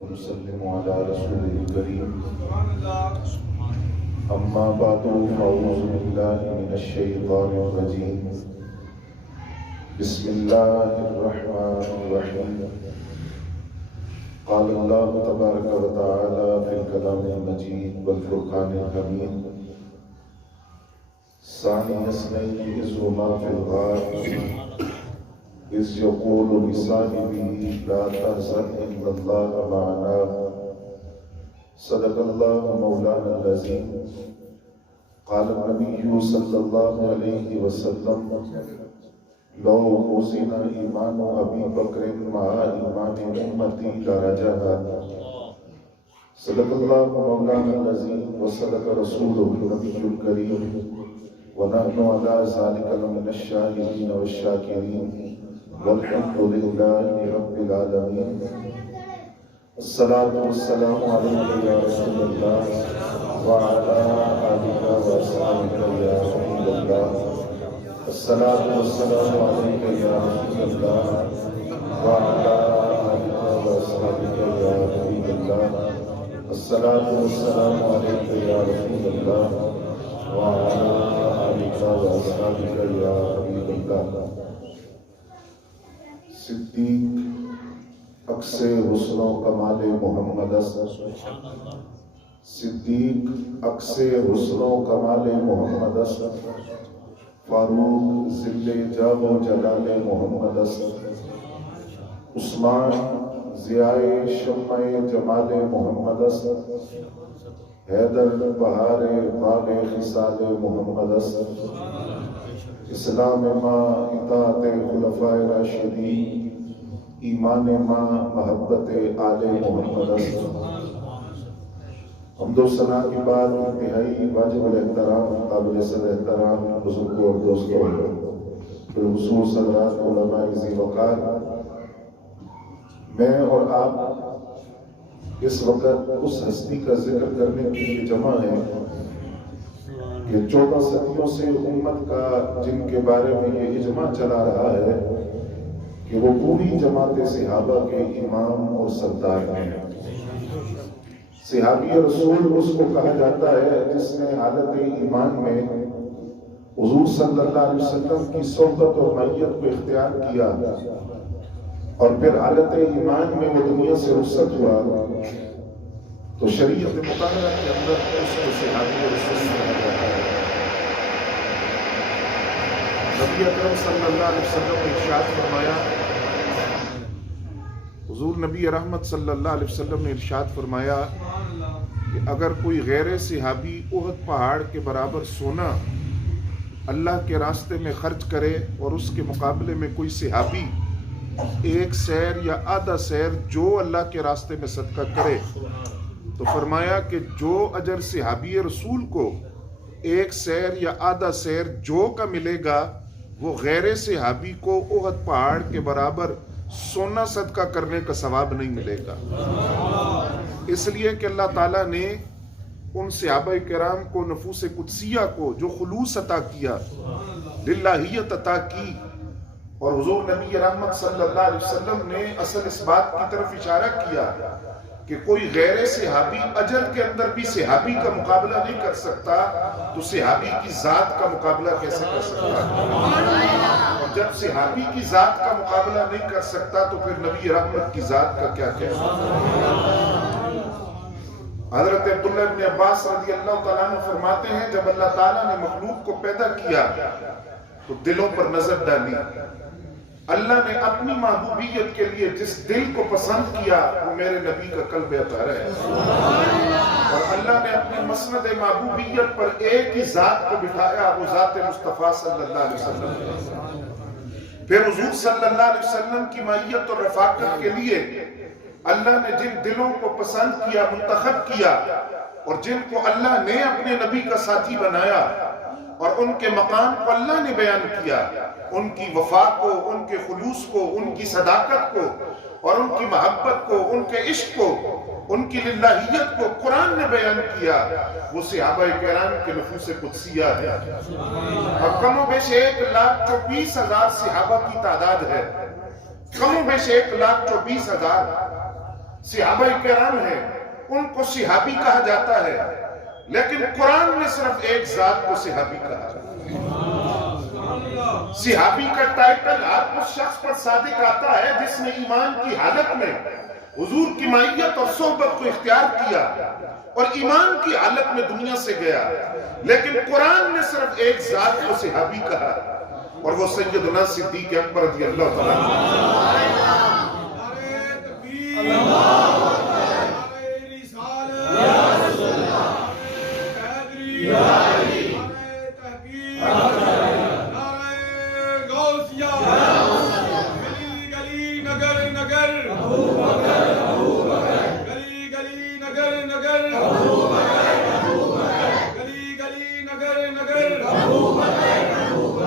وسلم على رسوله الكريم أما بعد فأعوذ بالله من الشيطان الرجيم بسم الله الرحمن الرحيم قال الله تبارك وتعالى في الكلام المجيد والفرقان الحميد ثاني اثنين إذ هما في الغار إذ يقول لصاحبه لا تحزن إن الله معنا صدق الله مولانا العظيم قال النبي صلى الله عليه وسلم لو وزن إيمان أبي بكر مع إيمان أمتي لرجح صدق الله مولانا العظيم وصدق رسوله النبي الكريم ونحن على ذلك من الشاهدين والشاكرين والحمد لله رب العالمين الصلاة والسلام عليك يا رسول الله وعلى آلك وأصحابك يا رسول الله الصلاة والسلام عليك يا رسول الله وعلى آلك وأصحابك يا حبيب الله الصلاة والسلام عليك يا رسول الله وعلى آلك وأصحابك يا حبيب الله صدیق عکس حسن و کمال محمد صدیق عکس حسن و کمال محمد فاروق ذل جاه و جلال محمد عثمان ضیاء شمع جمال محمد حیدر بہار باغ خصال محمد اسلام ماں اطاعت خلفائے راشدین ایمان ماں محبت آل محمد حمد و ثنا کی بات انتہائی واجب الاحترام قابل صدر احترام بزرگوں اور دوستوں بالخصوص حضرات علماء ذی وقار، میں اور آپ اس وقت اس ہستی کا ذکر کرنے کے لیے جمع ہیں کہ 14 صدیوں سے امت کا جن کے بارے میں یہ اجماع چلا رہا ہے کہ وہ پوری جماعت صحابہ کے امام اور سردار ہیں۔ صحابی رسول اس کو کہا جاتا ہے جس نے حالت ایمان میں حضور صلی اللہ علیہ وسلم کی صحبت اور معیت کو اختیار کیا اور پھر حالت ایمان میں وہ دنیا سے رخصت ہوا تو شریعت مطالعہ کے اندر اس کو صحابی رسول کہا جاتا ہے۔ نبی اکرم صلی اللہ علیہ وسلم نے ارشاد فرمایا، حضور نبی رحمت صلی اللہ علیہ وسلم نے ارشاد فرمایا کہ اگر کوئی غیر صحابی احد پہاڑ کے برابر سونا اللہ کے راستے میں خرچ کرے اور اس کے مقابلے میں کوئی صحابی ایک سیر یا آدھا سیر جو اللہ کے راستے میں صدقہ کرے تو فرمایا کہ جو اجر صحابی رسول کو ایک سیر یا آدھا سیر جو کا ملے گا وہ غیر صحابی کو احد پہاڑ کے برابر سونا صدقہ کرنے کا ثواب نہیں ملے گا۔ اس لیے کہ اللہ تعالیٰ نے ان صحابہ کرام کو نفوس قدسیہ کو جو خلوص عطا کیا، للہیت عطا کی، اور حضور نبی رحمت صلی اللہ علیہ وسلم نے اصل اس بات کی طرف اشارہ کیا کہ کوئی غیر صحابی اجر کے اندر بھی صحابی کا مقابلہ نہیں کر سکتا تو صحابی کی ذات کا مقابلہ کیسے کر سکتا؟ اور جب صحابی کی ذات کا مقابلہ نہیں کر سکتا تو پھر نبی رحمت کی ذات کا کیا کہنا؟ حضرت عبداللہ ابن عباس رضی اللہ تعالیٰ عنہ فرماتے ہیں جب اللہ تعالیٰ نے مخلوق کو پیدا کیا تو دلوں پر نظر ڈالی، اللہ نے اپنی محبوبیت کے لیے جس دل کو پسند کیا وہ میرے نبی کا قلب اطہر ہے، اور اللہ نے اپنے مسند محبوبیت پر ایک ہی ذات کو بٹھایا، وہ ذات مصطفیٰ صلی اللہ علیہ وسلم۔ پھر حضور صلی اللہ علیہ وسلم کی معیت اور رفاقت کے لیے اللہ نے جن دلوں کو پسند کیا، منتخب کیا، اور جن کو اللہ نے اپنے نبی کا ساتھی بنایا اور ان کے مقام کو اللہ نے بیان کیا، ان کی وفا کو، ان کے خلوص کو، ان کی صداقت کو اور ان کی محبت کو، ان کے عشق کو، ان کی للہیت کو قرآن نے بیان کیا، وہ صحابہ کرام کے نفوس قدسیہ ہے۔ اور کم و بیش 1,24,000 صحابہ کی تعداد ہے، کم و بیش 1,24,000 صحابہ کرام ہیں ان کو صحابی کہا جاتا ہے، لیکن قرآن نے صرف ایک ذات کو صحابی کہا ہے۔ صحابی کا ٹائٹل آپ اس شخص پر صادق آتا ہے جس نے ایمان کی حالت میں حضور کی معیت اور صحبت کو اختیار کیا اور ایمان کی حالت میں دنیا سے گیا، لیکن قرآن نے صرف ایک ذات کو صحابی کہا اور وہ سیدنا صدیق اکبر رضی اللہ تعالیٰ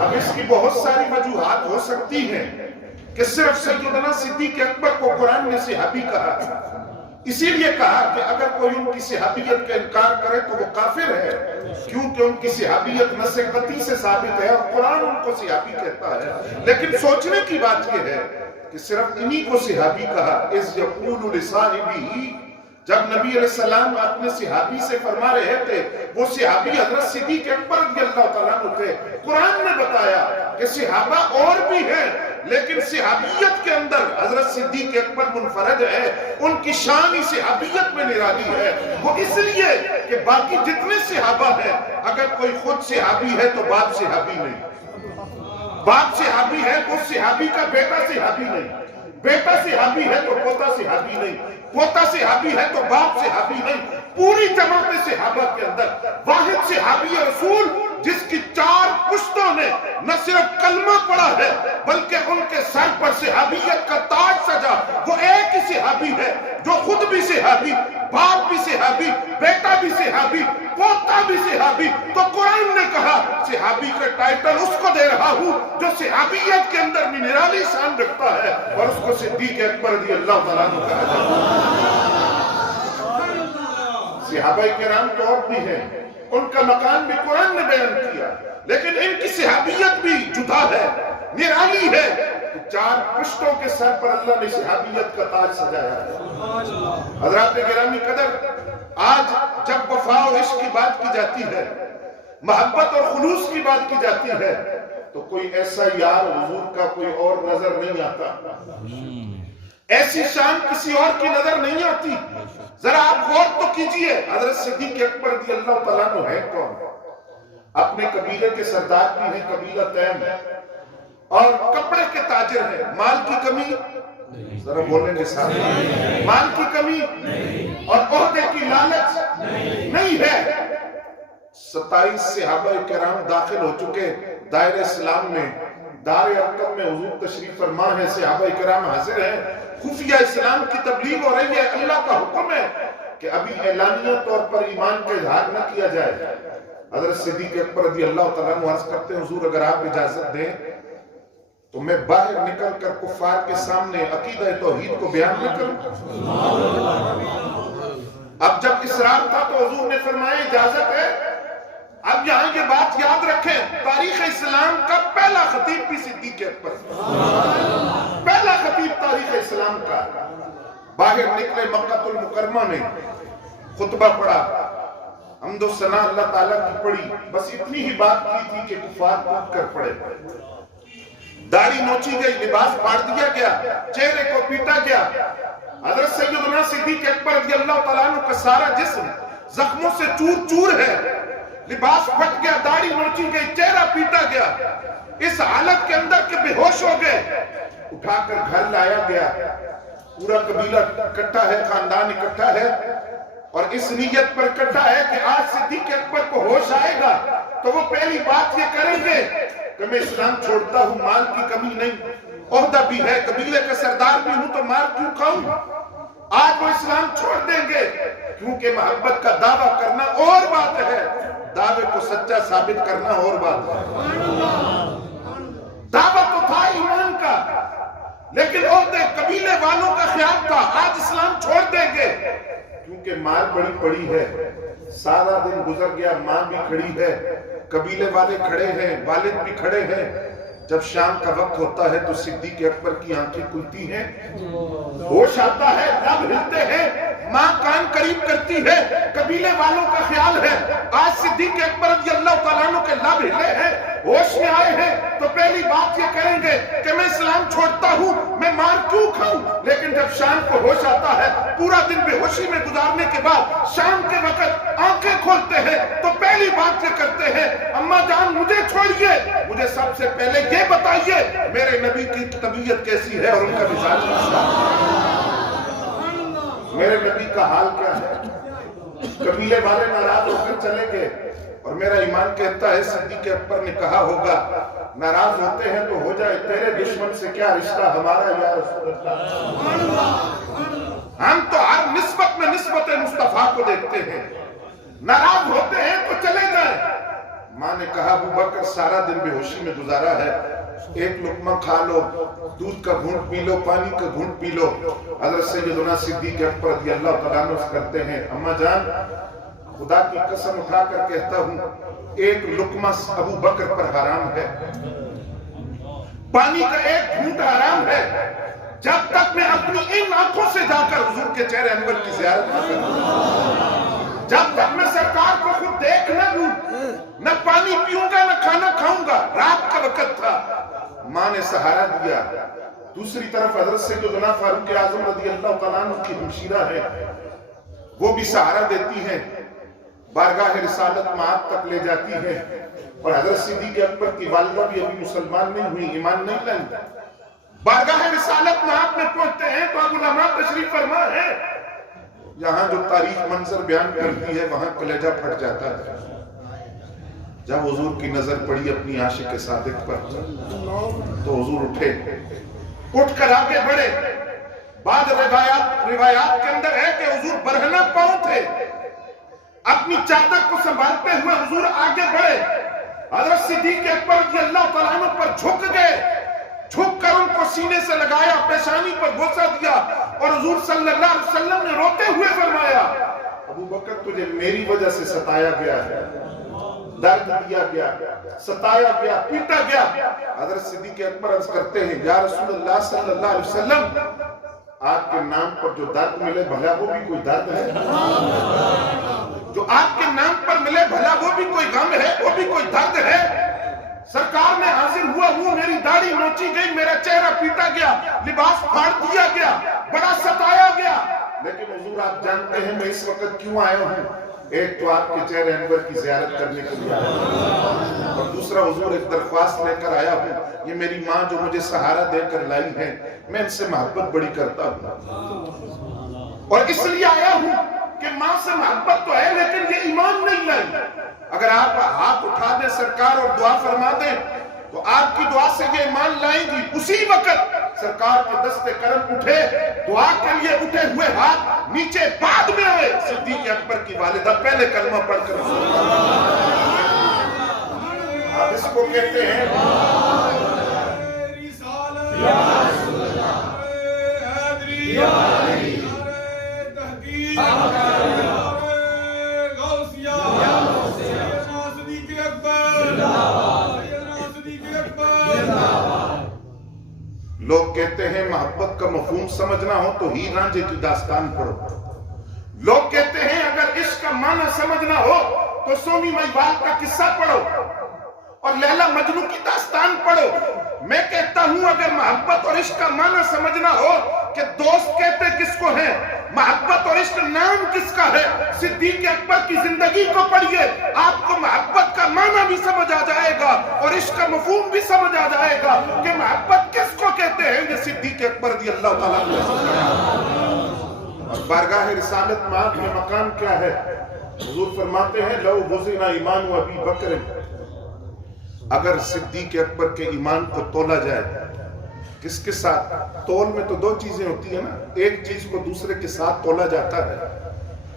اب اس کی بہت ساری وجوہات ہو سکتی ہیں کہ صرف سیدنا صدیق اکبر کو قرآن نے صحابی کہا، اسی لیے کہا کہ اگر کوئی ان کی صحابیت کا انکار کرے تو وہ کافر ہے، کیونکہ ان کی صحابیت نص قطعی سے ثابت ہے اور قرآن ان کو صحابی کہتا ہے۔ لیکن سوچنے کی بات یہ ہے کہ صرف انہی کو صحابی کہا۔ اذ یقول لصاحبہ، جب نبی علیہ السلام اپنے صحابی سے فرما رہے تھے، وہ صحابی حضرت صدیق اکبر رضی اللہ تعالیٰ عنہ تھے۔ قرآن نے بتایا کہ صحابہ اور بھی ہیں، لیکن صحابیت کے اندر حضرت صدیق اکبر منفرد ہے، ان کی شان ہی صحابیت میں نرالی ہے۔ وہ اس لیے کہ باقی جتنے صحابہ ہیں، اگر کوئی خود صحابی ہے تو باپ صحابی نہیں، باپ صحابی ہے تو صحابی کا بیٹا صحابی نہیں، بیٹا صحابی ہے تو پوتا صحابی نہیں، پوتا صحابی ہے تو باپ صحابی نہیں۔ پوری جماعت صحابہ کے اندر واحد صحابی رسول جس کی 4 پشتوں نے نہ صرف کلمہ پڑھا ہے بلکہ ان کے سر پر صحابیت کا تاج سجا، وہ ایک ہی صحابی ہے جو خود بھی صحابی، باپ بھی صحابی، بیٹا بھی صحابی، پوتا بھی صحابی۔ تو قرآن نے کہا صحابی کا ٹائٹل اس کو دے رہا ہوں جو صحابیت کے اندر بھی نرالی شان رکھتا ہے، اور اس کو صدیق اکبر رضی اللہ تعالیٰ عنہ کہا جاتا ہے۔ صحابہ کرام تو اور بھی ہیں، ان کا مقام بھی قرآن نے بیان کیا، لیکن ان کی صحابیت بھی جدا ہے، نرالی ہے۔ 4 پشتوں کے سر پر اللہ نے صحابیت کا تاج سجایا ہے۔ حضرات گرامی قدر، آج جب وفا اور عشق کی بات کی جاتی ہے، محبت اور خلوص کی بات کی جاتی ہے، تو کوئی ایسا یار حضور کا کوئی اور نظر نہیں آتا، ایسی شان کسی اور کی نظر نہیں آتی۔ ذرا آپ غور تو کیجئے، حضرت صدیق اکبر رضی اللہ تعالیٰ عنہ ہے کون؟ اپنے قبیلے کے سردار بھی ہیں، قبیلہ تیم، اور کپڑے کے تاجر ہیں۔ مال کی کمی، ذرا بولیں گے ساتھ، مال کی کمی اور عہدے کی لالچ نہیں ہے۔ 27 صحابہ کرام داخل ہو چکے دائرہ اسلام میں، دار ارقم میں حضور تشریف فرما ہے، صحابہ کرام حاضر ہیں، خفیہ اسلام کی تبلیغ ہو رہی ہے۔ اللہ کا حکم ہے کہ ابھی اعلانیہ طور پر ایمان کا اظہار نہ کیا جائے۔ حضرت صدیق اکبر رضی اللہ تعالیٰ عنہ عرض کرتے ہیں، حضور اگر آپ اجازت دیں تو میں باہر نکل کر کفار کے سامنے عقیدہ توحید کو بیان نہ کروں۔ اب جب اصرار تھا تو حضور نے فرمایا اجازت ہے۔ اب یہاں یہ بات یاد رکھیں، تاریخ اسلام کا پہلا خطیب بھی صدیق اکبر، پہلا خطیب تاریخ اسلام کا، باہر نکلے مکہ المکرمہ میں، خطبہ پڑھا، حمد و ثنا اللہ تعالیٰ کی پڑھی، بس اتنی ہی بات کی تھی کہ کفار کود کر پڑے، داڑھی نوچی گئی، لباس پھاڑ دیا گیا، چہرے کو پیٹا گیا۔ حضرت سیدنا صدیق اکبر رضی اللہ تعالیٰ عنہ کا سارا جسم زخموں سے چور چور ہے، لباس پھٹ گیا، داڑھی نوچی گئی، چہرہ پیٹا گیا، اس حالت کے اندر کہ بے ہوش ہو گئے۔ اٹھا کر گھر لایا گیا، پورا قبیلہ اکٹھا ہے، خاندان اکٹھا ہے، اور اس نیت پر اکٹھا ہے کہ آج صدیق اکبر کو ہوش آئے گا تو وہ پہلی بات یہ کریں گے کہ میں اسلام چھوڑتا ہوں، مال کی کمی نہیں، عہدہ بھی ہے، قبیلے کا سردار بھی ہوں تو مال کیوں کھاؤں۔ آج وہ اسلام چھوڑ دیں گے، کیونکہ محبت کا دعویٰ کرنا اور بات ہے، دعوے کو سچا ثابت کرنا اور بات ہے۔ دعویٰ تو تھا ایمان کا، لیکن عہدے قبیلے والوں کا خیال تھا آج اسلام چھوڑ دیں گے، کیونکہ مال بڑی پڑی ہے۔ سارا دن گزر گیا، ماں بھی کھڑی ہے، قبیلے والے کھڑے ہیں، والد بھی کھڑے ہیں، جب شام کا وقت ہوتا ہے تو صدیق اکبر کی آنکھیں کھلتی ہیں، ہوش آتا ہے، لب ہلتے ہیں، ماں کان قریب کرتی ہے، قبیلے والوں کا خیال ہے آج صدیق اکبر رضی اللہ تعالیٰ عنہ کے لب ہلے ہیں، ہوش میں آئے ہیں، تو پہلی بات یہ کریں گے کہ میں اسلام چھوڑتا ہوں، میں مار کیوں کھاؤں؟ لیکن جب شام کو ہوش آتا ہے، پورا دن بے ہوشی میں گزارنے کے بعد شام کے وقت آنکھیں کھولتے ہیں تو پہلی بات یہ کرتے ہیں، اماں جان مجھے چھوڑیے، مجھے سب سے پہلے یہ بتائیے میرے نبی کی طبیعت کیسی ہے اور ان کا مزاج کیسا ہے، میرے نبی کا حال کیا ہے؟ قبیلے والے ناراض ہو کر چلے گئے اور میرا ایمان کہتا ہے صدیق اکبر نے کہا ہوگا ناراض ہوتے ہیں تو ہو جائے، تیرے دشمن سے کیا رشتہ ہمارا یا رسول اللہ، ہم تو ہر نسبت میں نسبت مصطفیٰ کو دیکھتے ہیں، ناراض ہوتے ہیں تو چلے جائیں۔ ماں نے کہا ابو بکر سارا دن بے ہوشی میں گزارا ہے، ایک لقمہ کھا لو، دودھ کا گھونٹ پی لو، پانی کا گھونٹ پی لو۔ حضرت سیدنا صدیق اکبر رضی اللہ تعالیٰ عنہ کرتے ہیں، اماں جان خدا کی قسم اٹھا کر کہتا ہوں ایک لقمہ ابو بکر پر حرام ہے، پانی کا ایک گھونٹ حرام ہے، جب تک میں اپنی ان آنکھوں سے جا کر حضور کے چہرے انور کی زیارت نہ کروں، جب تک میں سرکار کو خود دیکھ نہ لوں، نہ پانی پیوں گا نہ کھانا کھاؤں گا۔ رات کا وقت تھا، ماں نے سہارا دیا، دوسری طرف حضرت سیدنا فاروق اعظم رضی اللہ تعالیٰ عنہ کی ہمشیرہ ہے، وہ بھی سہارا دیتی ہیں، بارگاہ رسالت معاد تک لے جاتی ہے، اور حضرت صدیق اکبر کی والدہ بھی ابھی مسلمان نہیں ہوئی، ایمان نہیں لائی، بارگاہ رسالت معاد میں پہنچتے ہیں تو اب علماء تشریف فرما ہے، یہاں جو تاریخ منظر بیان کرتی ہے وہاں کلیجہ پھٹ جاتا ہے۔ جب حضور کی نظر پڑی اپنی عاشق صادق پر تو حضور اٹھے، اٹھ کر آگے بڑھے، بعض روایات کے اندر ہے کہ حضور برہنہ پاؤں تھے، اپنی چادر کو سنبھالتے ہوئے حضور آگے بڑھے، حضرت صدیق اکبر رضی اللہ تعالیٰ عنہ پر جھک گئے، جھک کر ان کو سینے سے لگایا، پیشانی پر بوسہ دیا، اور حضور صلی اللہ علیہ وسلم نے روتے ہوئے فرمایا ابو بکر تجھے میری وجہ سے ستایا گیا ہے، درد دیا گیا، ستایا گیا، پیٹا گیا۔ حضرت صدیق اکبر عرض کرتے ہیں یا رسول اللہ صلی اللہ علیہ وسلم آپ کے نام پر جو درد ملے بھلا وہ بھی کوئی درد ہے، جو آپ کے نام پر ملے بھلا وہ بھی کوئی غم ہے، وہ بھی کوئی درد ہے۔ سرکار میں حاضر ہوا ہوں، میری داڑھی نوچی گئی، میرا چہرہ پیٹا گیا، لباس پھاڑ دیا گیا، بڑا ستایا گیا، لیکن حضور آپ جانتے ہیں میں اس وقت کیوں آیا ہوں؟ ایک تو آپ کے چہرے انور کی زیارت کرنے کے لیے آیا ہوں، اور دوسرا حضور ایک درخواست لے کر آیا ہوں، یہ میری ماں جو مجھے سہارا دے کر لائی ہے، میں ان سے محبت بڑی کرتا ہوں، اور اس لیے آیا ہوں کہ ماں سے محبت تو ہے لیکن یہ ایمان نہیں لائی۔ اگر آپ ہاتھ اٹھا دیں سرکار اور دعا فرما دیں تو آپ کی دعا سے یہ ایمان لائیں گی۔ اسی وقت سرکار کے دست کرم اٹھے، دعا کے لیے اٹھے ہوئے ہاتھ نیچے بعد میں آئے، صدیق اکبر کی والدہ پہلے کلمہ پڑھ کر آپ اس کو کہتے ہیں لوگ کہتے ہیں محبت کا مفہوم سمجھنا ہو تو ہیر رانجھے کی داستان پڑھو، لوگ کہتے ہیں اگر عشق کا معنی سمجھنا ہو تو سونی مہیوال کا قصہ پڑھو اور لیلا مجنوں کی داستان پڑھو۔ میں کہتا ہوں اگر محبت اور عشق کا معنی سمجھنا ہو کہ دوست کہتے کس کو ہیں، محبت اور عشق نام کس کا ہے، صدیق اکبر کی زندگی کو پڑھیے، آپ کو محبت کا معنی بھی سمجھ آ جائے گا اور عشق کا مفہوم بھی سمجھ آ جائے گا کہ محبت کس کو کہتے ہیں۔ یہ صدیق اکبر رضی اللہ تعالیٰ عنہ اور بارگاہ رسالت معاد میں مقام کیا ہے؟ حضور فرماتے ہیں لو وزن ایمان ابی بکر، اگر صدیق اکبر کے ایمان کو تولا جائے کس کے ساتھ؟ تول میں تو دو چیزیں ہوتی ہیں نا، ایک چیز کو دوسرے کے ساتھ تولا جاتا ہے،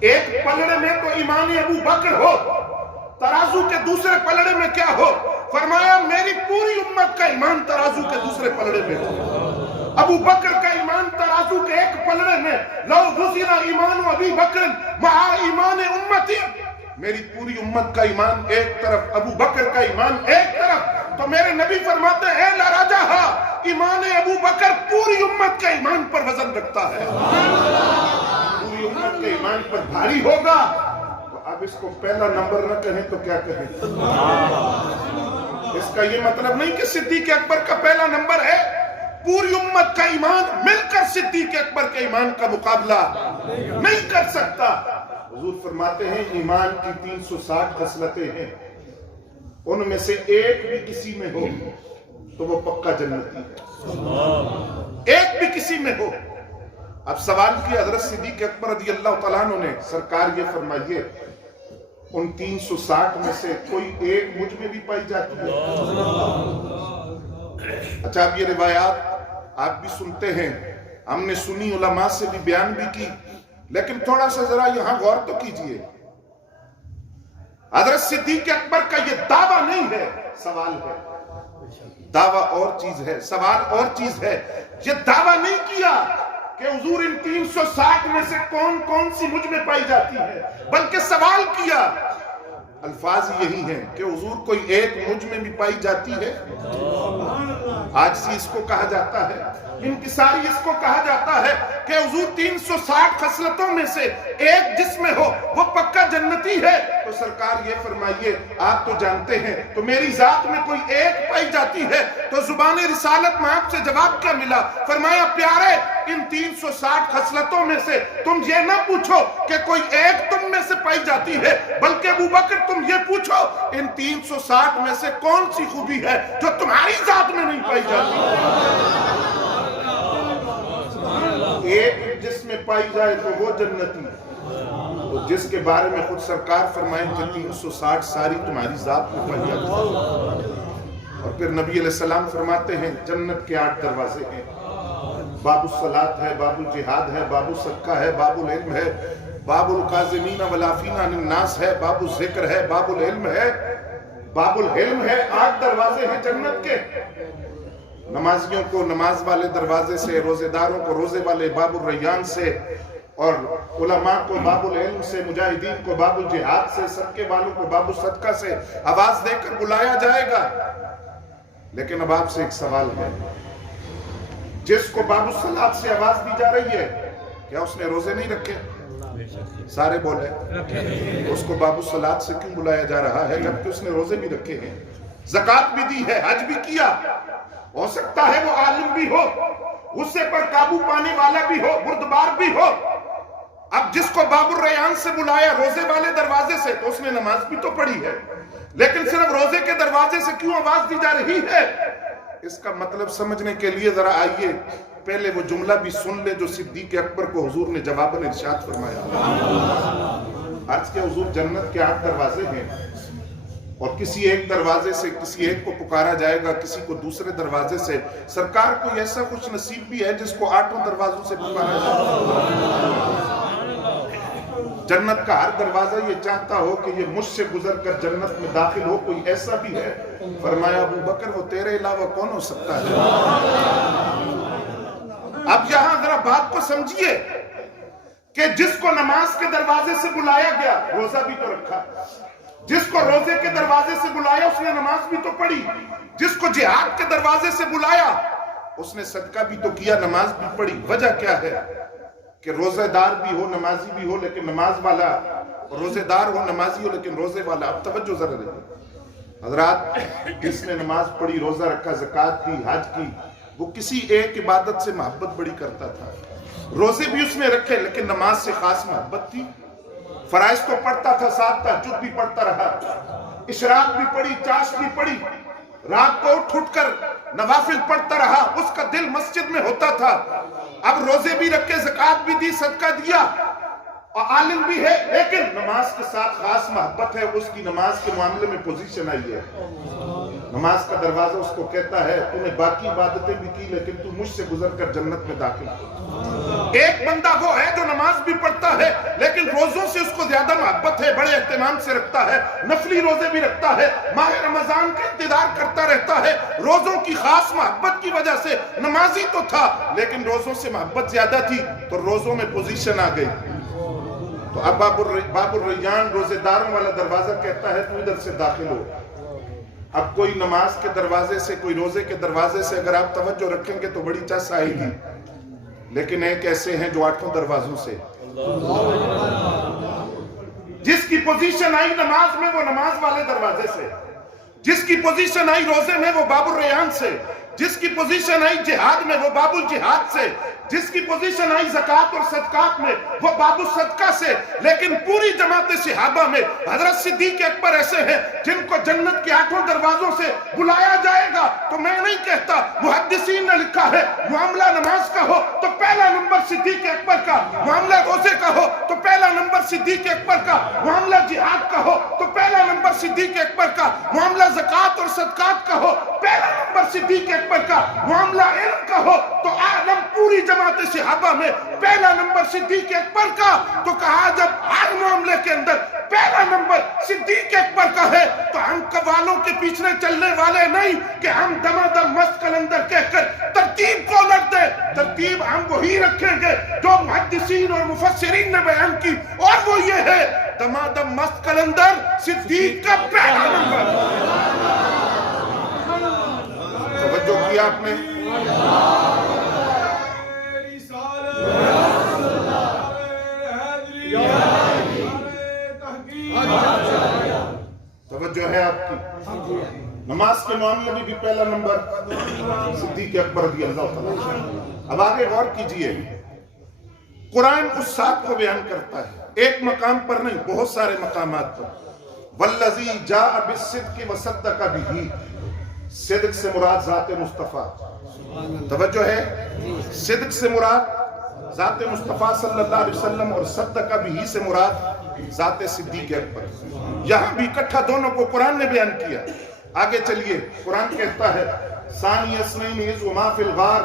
ایک پلڑے میں تو ایمان ابو بکر ہو، ترازو کے دوسرے پلڑے میں کیا ہو؟ فرمایا میری پوری امت کا ایمان ترازو کے دوسرے پلڑے میں ہو، ابو بکر کا ایمان ترازو کے ایک پلڑے میں، لو وزن ایمان ابی بکر مع ایمان امتی، میری پوری امت کا ایمان ایک طرف، ابو بکر کا ایمان ایک طرف، تو میرے نبی فرماتے ہیں اے لاراجہ، ایمان ابو بکر پوری امت کے ایمان پر وزن رکھتا ہے، پوری امت کے ایمان پر بھاری ہوگا۔ تو اب اس کو پہلا نمبر نہ کہیں تو کیا کہیں؟ اس کا یہ مطلب نہیں کہ صدیق اکبر کا پہلا نمبر ہے، پوری امت کا ایمان مل کر صدیق اکبر کے ایمان کا مقابلہ نہیں کر سکتا۔ حضور فرماتے ہیں ایمان کی 360 خصلتیں ہیں، ان میں سے ایک بھی کسی میں ہو تو وہ پکا جنتی ہے، ایک بھی کسی میں ہو۔ اب سوال کیا حضرت صدیق اکبر رضی اللہ تعالیٰ عنہ نے، سرکار یہ فرمائیے ان 360 میں سے کوئی ایک مجھ میں بھی پائی جاتی ہے؟ اچھا، اب یہ روایات آپ بھی سنتے ہیں، ہم نے سنی، علماء سے بھی بیان بھی کی، لیکن تھوڑا سا ذرا یہاں غور تو کیجئے۔ حضرت صدیق اکبر کا یہ دعویٰ نہیں ہے، سوال ہے۔ دعویٰ اور چیز ہے، سوال اور چیز ہے۔ یہ دعویٰ نہیں کیا کہ حضور ان 360 میں سے کون کون سی مجھ میں پائی جاتی ہے، بلکہ سوال کیا، الفاظ یہی ہیں کہ حضور کوئی ایک مجھ میں بھی پائی جاتی ہے؟ عاجزی اس کو کہا جاتا ہے، انکساری اس کو کہا جاتا ہے کہ حضور 360 خصلتوں میں سے ایک جس میں ہو وہ پکا جنتی ہے۔ تو سرکار یہ فرمائیے، آپ تو جانتے ہیں، تو میری ذات میں کوئی ایک پائی جاتی ہے؟ تو زبان رسالت میں آپ سے جواب کیا ملا؟ فرمایا پیارے، ان 360 خصلتوں میں سے تم یہ نہ پوچھو کہ کوئی ایک تم میں سے پائی جاتی ہے، بلکہ ابو بکر تم یہ پوچھو ان 360 میں سے کون سی خوبی ہے جو تمہاری ذات میں نہیں پائی جاتی؟ ایک جس میں پائی جائے تو وہ جنتی، تو جس کے بارے میں خود سرکار فرمائیں کہ 360 ساری تمہاری ذات میں پائی جاتی ہے۔ اور پھر نبی علیہ السلام فرماتے ہیں جنت کے 8 دروازے ہیں، باب الصلاۃ ہے، باب الجہاد ہے، باب الصدقہ ہے، باب العلم ہے، باب القاظمین والعافین عن الناس ہے، باب الذکر ہے، باب العلم ہے، باب العلم ہے۔ 8 دروازے ہیں جنت کے۔ نمازیوں کو نماز والے دروازے سے، روزے داروں کو روزے والے باب الریان سے، اور علماء کو باب العلم سے، مجاہدین کو باب الجہاد سے، صدقے والوں کو باب الصدقہ سے آواز دے کر بلایا جائے گا۔ لیکن اب آپ سے ایک سوال ہے، جس کو باب الصلاۃ سے آواز دی جا رہی ہے، کیا اس نے روزے نہیں رکھے؟ سارے بولے، اس کو باب الصلاۃ سے کیوں بلایا جا رہا ہے جبکہ اس نے روزے بھی رکھے ہیں، زکوٰۃ بھی دی ہے، حج بھی کیا؟ ہو سکتا ہے وہ عالم بھی ہو، غصے پر قابو پانے والا بھی ہو، بردبار بھی ہو۔ اب جس کو باب الریان سے بلایا روزے والے دروازے سے، تو اس نے نماز بھی تو پڑھی ہے، لیکن صرف روزے کے دروازے سے کیوں آواز دی جا رہی ہے؟ اس کا مطلب سمجھنے کے لیے ذرا آئیے پہلے وہ جملہ بھی سن لے جو صدیق اکبر کو حضور نے جواباً ارشاد فرمایا۔ آج کے حضور جنت کے 8 دروازے ہیں، اور کسی ایک دروازے سے کسی ایک کو پکارا جائے گا، کسی کو دوسرے دروازے سے۔ سرکار کو ایسا کچھ نصیب بھی ہے جس کو 8 دروازوں سے پکارا جائے۔ جنت کا ہر دروازہ یہ چاہتا ہو کہ یہ مجھ سے گزر کر جنت میں داخل ہو، کوئی ایسا بھی ہے؟ فرمایا ابو بکر وہ تیرے علاوہ کون ہو سکتا ہے؟ اب یہاں ذرا بات کو سمجھیے کہ جس کو نماز کے دروازے سے بلایا گیا، روزہ بھی تو رکھا، جس کو روزے کے دروازے سے بلایا اس نے نماز بھی تو پڑھی، جس کو جہاد کے دروازے سے بلایا اس نے صدقہ بھی تو کیا، نماز بھی پڑھی۔ وجہ کیا ہے کہ روزے دار بھی ہو، نمازی بھی ہو، لیکن نماز والا، روزے دار ہو، نمازی ہو، لیکن روزے والا۔ اب توجہ ذرا رہی حضرات، جس نے نماز پڑھی، روزہ رکھا، زکوٰۃ کی، حج کی، وہ کسی ایک عبادت سے محبت بڑی کرتا تھا۔ روزے بھی اس نے رکھے لیکن نماز سے خاص محبت تھی۔ فرائض تو پڑھتا تھا، ساتھ تہجد بھی پڑھتا رہا، اشراق بھی پڑھی، چاشت بھی پڑھی، رات کو اٹھ کر نوافل پڑھتا رہا، اس کا دل مسجد میں ہوتا تھا۔ اب روزے بھی رکھے، زکوٰۃ بھی دی، صدقہ دیا، اور عالم بھی ہے، لیکن نماز کے ساتھ خاص محبت ہے۔ اس کی نماز کے معاملے میں پوزیشن آئی ہے، نماز کا دروازہ اس کو کہتا ہے تو نے باقی عبادتیں بھی کی لیکن تو مجھ سے گزر کر جنت میں داخل ہو۔ ایک بندہ وہ ہے جو نماز بھی پڑھتا ہے لیکن روزوں سے اس کو زیادہ محبت ہے، بڑے اہتمام سے رکھتا ہے، نفلی روزے بھی رکھتا ہے، ماہ رمضان کا انتظار کرتا رہتا ہے۔ روزوں کی خاص محبت کی وجہ سے نمازی تو تھا لیکن روزوں سے محبت زیادہ تھی تو روزوں میں پوزیشن آ گئی۔ تو اب باب الریان روزے داروں والا دروازہ کہتا ہے تو ادھر سے داخل ہو. اب کوئی نماز کے دروازے سے، کوئی روزے کے دروازے سے اگر آپ توجہ رکھیں گے تو بڑی چس آئے گی، لیکن ایک ایسے ہیں جو 8 دروازوں سے. جس کی پوزیشن آئی نماز میں وہ نماز والے دروازے سے، جس کی پوزیشن آئی روزے میں وہ باب الریان سے، جس کی پوزیشن آئی جہاد میں وہ باب الجہاد سے، جس کی پوزیشن آئی زکوٰۃ اور صدقات میں وہ باب الصدقہ سے. لیکن پوری جماعت صحابہ میں حضرت صدیق اکبر ایسے ہیں جن کو جنت کے 8 دروازوں سے بلایا جائے گا. تو میں نہیں کہتا، محدثین نے لکھا ہے معاملہ نماز کا ہو تو پہلا نمبر صدیق اکبر کا، معاملہ روزے کا ہو تو پہلا نمبر صدیق اکبر کا، معاملہ جہاد کا ہو تو پہلا نمبر صدیق اکبر کا، معاملہ زکوٰۃ اور صدقات کا ہو پہلا نمبر صدیق اکبر کا، معاملہ علم کا ہو تو عالم پوری جماعت صحابہ میں پہلا نمبر صدیق اکبر کا. تو کہا جب ہر معاملے کے اندر پہلا نمبر صدیق اکبر کا ہے تو ہم قوالوں کے پیچھے چلنے والے نہیں کہ ہم دمادم مست قلندر کہہ کر ترتیب کو لگ دیں. ترتیب ہم وہی رکھیں گے جو محدثین اور مفسرین نے بیان کی، اور وہ یہ ہے دمادم مست قلندر صدیق کا پہلا نمبر. توجہ کیا آپ نے؟ توجہ ہے آپ کی؟ نماز کے معاملے میں بھی پہلا نمبر صدیق اکبر رضی اللہ تعالیٰ. اب آگے غور کیجئے، قرآن اس ساتھ کو بیان کرتا ہے، ایک مقام پر نہیں، بہت سارے مقامات پر. والذی جاء بالصدق وصدق بہ، صدق سے مراد ذات مصطفیٰ. توجہ ہے، صدق سے مراد ذات مصطفیٰ صلی اللہ علیہ وسلم اور صدق بہ سے مراد ذات صدیق اکبر. یہاں بھی اکٹھا دونوں کو قرآن نے بیان کیا. آگے چلیے، قرآن کہتا ہے ثانی اثنین اذ ہما فی الغار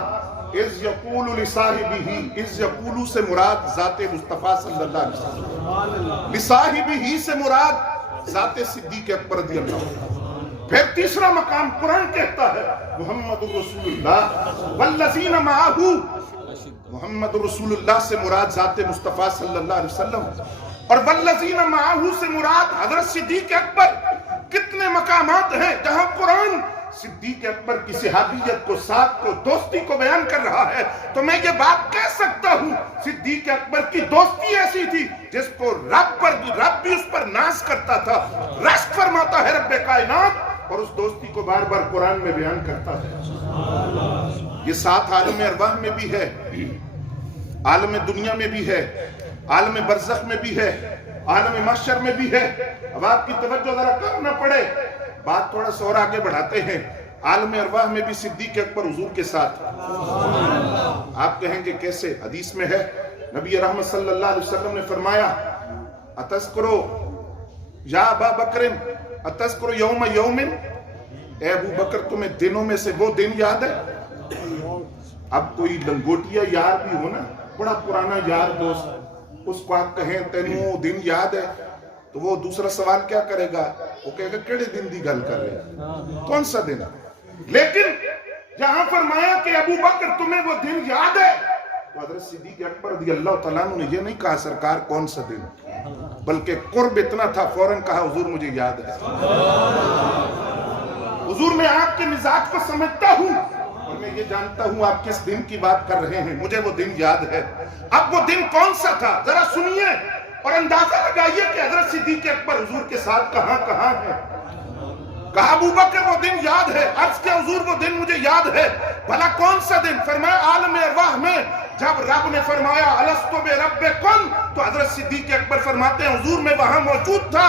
اذ یقول لصاحبہ، اذ یقول سے مراد ذات مصطفیٰ صلی اللہ علیہ وسلم، لصاحبہ سے مراد ذات صدیق اکبر رضی اللہ عنہ. پھر تیسرا مقام قرآن کہتا ہے محمد رسول اللہ والذین معہ، محمد رسول اللہ سے مراد ذات مصطفیٰ صلی اللہ علیہ وسلم، اور والذین معہ سے مراد حضرت صدیق اکبر. کتنے مقامات ہیں جہاں قرآن صدیق اکبر کی صحابیت کو، ساتھ کو، دوستی کو بیان کر رہا ہے. تو میں یہ بات کہہ سکتا ہوں صدیق اکبر کی دوستی ایسی تھی جس کو رب بھی اس پر ناز کرتا تھا، رشک فرماتا ہے رب کائنات، اور اس دوستی کو بار بار قرآن میں بیان کرتا ہے. یہ ساتھ عالم ارواح میں بھی ہے، عالم دنیا میں بھی ہے، عالم برزخ میں بھی ہے، عالم محشر میں بھی ہے. اب آپ کی توجہ ذرا کم نہ پڑے، بات تھوڑا سا اور آگے بڑھاتے ہیں. عالم ارواح میں بھی صدیق اکبر حضور کے ساتھ. آپ کہیں گے کیسے؟ حدیث میں ہے، نبی رحمت صلی اللہ علیہ وسلم نے فرمایا اتذکرو یا ابا بکر اتذکرو یوم یومن، اے ابو بکر تمہیں دنوں میں سے وہ دن یاد ہے؟ اب کوئی لنگوٹیا یار بھی ہو نا، بڑا پرانا یار دوست، اس کو آپ کہیں تینوں دن یاد ہے تو وہ دوسرا سوال کیا کرے گا؟ وہ کہے گا کیڑے دن دی گل کر رہے ہیں، کون سا دن؟ لیکن جہاں فرمایا کہ ابو بکر تمہیں وہ دن یاد ہے، تو حضرت صدیق اکبر رضی اللہ تعالیٰ عنہ نے یہ نہیں کہا سرکار کون سا دن، بلکہ قرب اتنا تھا فوراً کہا حضور مجھے یاد ہے. حضور میں آپ کے مزاج کو سمجھتا ہوں اور میں یہ جانتا ہوں آپ کس دن کی بات کر رہے ہیں، مجھے وہ دن یاد ہے. اب وہ دن کون سا تھا ذرا سنیے اور اندازہ لگائیے کہ حضرت صدیق اکبر حضور کے ساتھ کہاں کہاں ہے. کہا ابو بکر وہ دن یاد ہے، عرض کیا حضور وہ دن مجھے یاد ہے. بھلا کون سا دن؟ فرمایا عالم ارواح میں جب رب نے فرمایا الستو بربکم، تو حضرت صدیق اکبر فرماتے ہیں حضور میں وہاں موجود تھا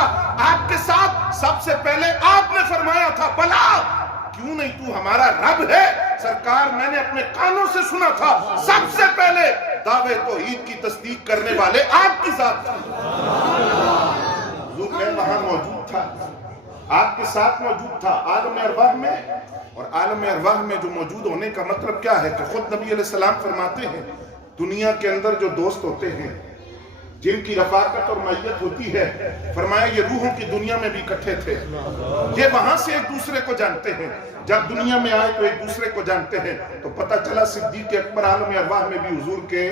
آپ کے ساتھ. سب سے پہلے آپ نے فرمایا تھا بلا کیوں نہیں تو ہمارا رب ہے؟ سرکار میں نے اپنے کانوں سے سنا تھا سب سے پہلے دعوے توحید کی تصدیق کرنے والے آپ کی ذات تھے. حضور میں وہاں موجود تھا، آپ کے ساتھ موجود تھا عالم ارواح میں. اور عالم ارواح میں جو موجود ہونے کا مطلب کیا ہے کہ خود نبی علیہ السلام فرماتے ہیں دنیا کے اندر جو دوست ہوتے ہیں جن کی رفاقت اور معیت ہوتی ہے، فرمایا یہ روحوں کی دنیا میں بھی اکٹھے تھے، یہ وہاں سے ایک دوسرے کو جانتے ہیں، جب دنیا میں آئے تو ایک دوسرے کو جانتے ہیں. تو پتہ چلا صدیق اکبر عالم ارواح میں بھی حضور کے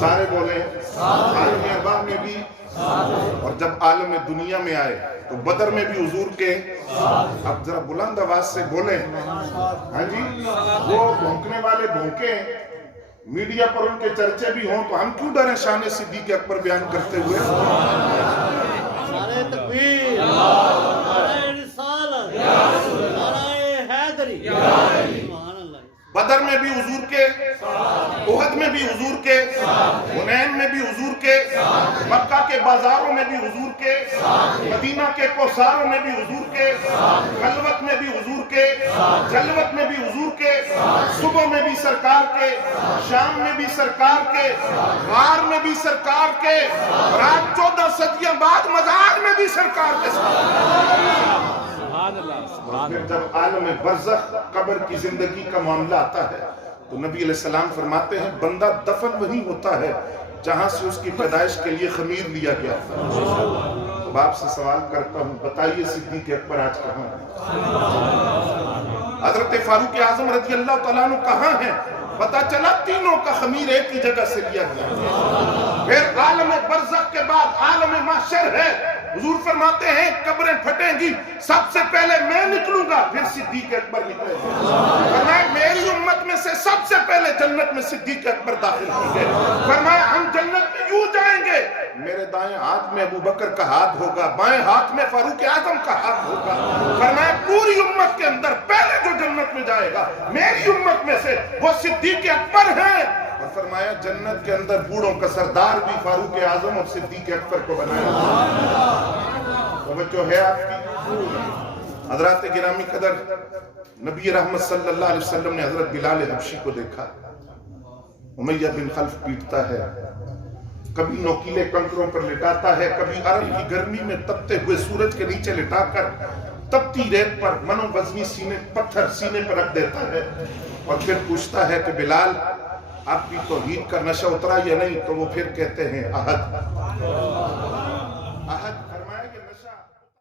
سارے بولے، عالم ارواح میں بھی اور جب عالم دنیا میں آئے تو بدر میں بھی حضور کے اب ذرا بلند آواز سے بولیں ہاں جی وہ بھونکنے والے بھونکے میڈیا پر ان کے چرچے بھی ہوں تو ہم کیوں ڈریں شان صدیق اکبر بیان کرتے ہوئے نعرہ تکبیر نعرہ رسالت نعرہ حیدری سبحان اللہ بدر میں بھی حضور کے احد میں بھی حضور کے حنین میں بھی حضور کے مکہ کے بازاروں میں بھی حضور کے مدینہ کے کوثاروں میں بھی حضور کے خلوت میں بھی حضور کے جلوت میں بھی حضور کے صبح میں بھی سرکار کے شام میں بھی سرکار کے غار میں بھی سرکار کے رات 14 صدیاں بعد مزار میں بھی سرکار کے پھر جب عالم برزخ قبر کی زندگی کا معاملہ آتا ہے تو نبی علیہ السلام فرماتے ہیں بندہ دفن وہی ہوتا ہے جہاں سے اس کی پیدائش کے لیے خمیر لیا گیا اب آپ سے سوال کرتا ہوں بتائیے صدیق اکبر آج کہاں ہے حضرت فاروق اعظم رضی اللہ تعالیٰ عنہ کہاں ہیں پتا چلا تینوں کا خمیر ایک ہی جگہ سے لیا گیا پھر عالم برزخ کے بعد عالم محشر ہے حضور فرماتے ہیں قبریں پھٹیں گی سب سے پہلے میں نکلوں گا پھر صدیق اکبر نکلے گا فرمایا میری امت میں سے سب سے پہلے جنت میں صدیق اکبر داخل ہوں گے فرمایا ہم جنت میں یوں جائیں گے میرے دائیں ہاتھ میں ابو بکر کا ہاتھ ہوگا بائیں ہاتھ میں فاروق اعظم کا ہاتھ ہوگا فرمایا پوری امت کے اندر پہلے جو جنت میں جائے گا میری امت میں سے وہ صدیق اکبر ہیں اور فرمایا جنت کے اندر بوڑھوں کا سردار بھی فاروق اعظم اور صدیق اکبر کو بنایا توجہ ہے آپ کی حضرات گرامی قدر نبی رحمت صلی اللہ علیہ وسلم نے حضرت بلال حبشی کو دیکھا امیہ بن خلف پیٹتا ہے کبھی نوکیلے کنکروں پر لٹاتا ہے کبھی عرب کی گرمی میں تپتے ہوئے سورج کے نیچے لٹا کر تپتی ریت پر منو وزنی سینے پتھر سینے پر رکھ دیتا ہے اور پھر پوچھتا ہے کہ بلال آپ کی توحید کا نشہ اترا یا نہیں تو وہ پھر کہتے ہیں احد